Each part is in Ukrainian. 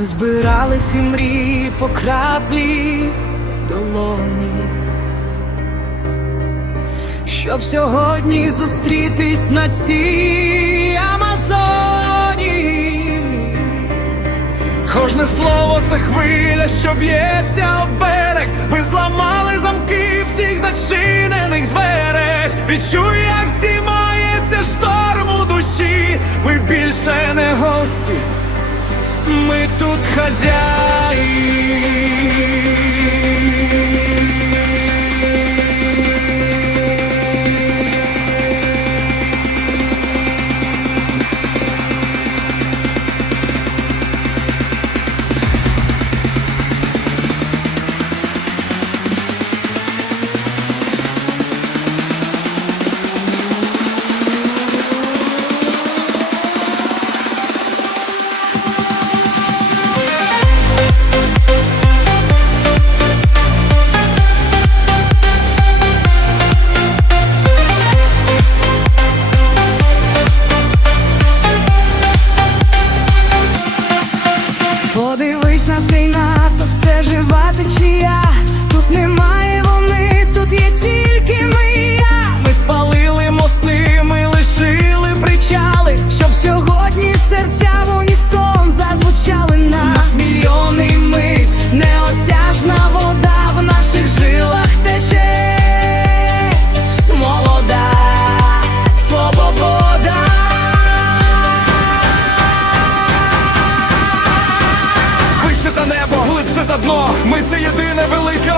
Ми збирали ці мрії по краплі долоні, щоб сьогодні зустрітись на цій Амазоні. Кожне слово це хвиля, що б'ється об берег. Ми зламали тут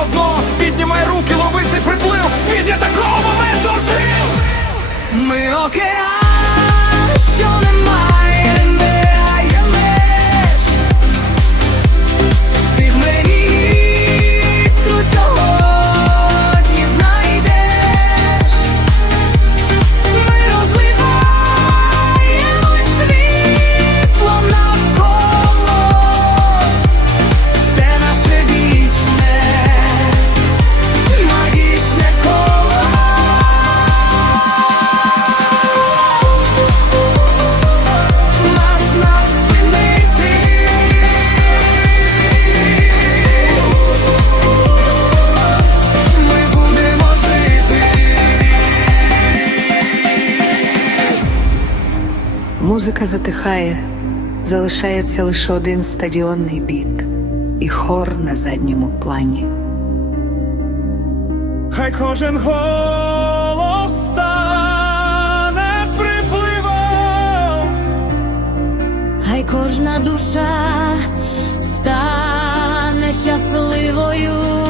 одно. Піднімай руки, лови цей приплив. Світ я такого моменту жив. Ми океан, Музика затихає, залишається лише один стадіонний біт і хор на задньому плані. Хай кожен голос стане припливом. Хай кожна душа стане щасливою.